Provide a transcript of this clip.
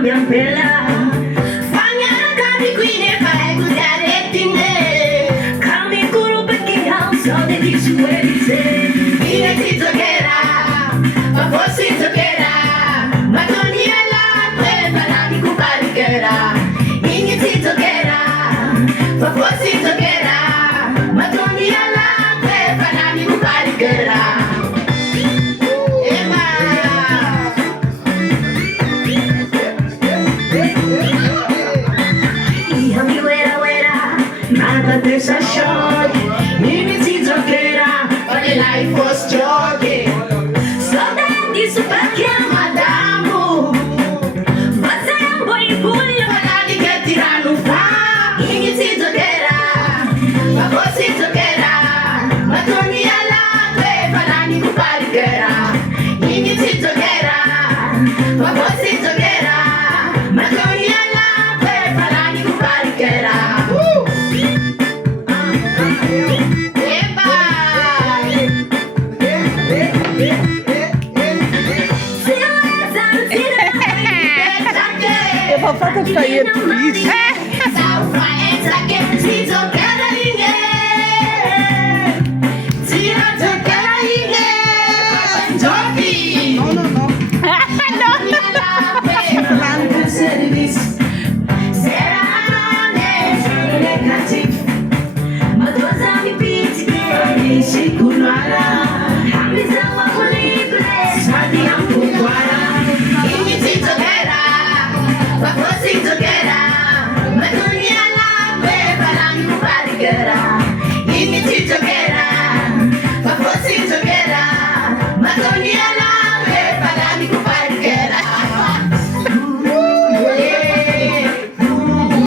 abbiamo bella. Fagnana cani qui ne fai gudarettine. Kami kuro perché ha un soldo di sue vise. Ine ti toccherà, ma forse toccherà. Ma non io là, quelle banane con paricherà. Ine ti toccherà, ma forse toccherà. Ma non io là, quelle banane con paricherà. There's a shot, minutes giocherà, ma le life was jogging. So that is perché madamo, ma sei un buon culo, banali che tirano fa. Inizi giocherà, ma forse giocherà, ma torni all'acqua, banali che paricherà. Inizi giocherà, ma forse giocherà, ma torni all'acqua, banali che paricherà. Eu vou fazer isso aí, é triste. Together.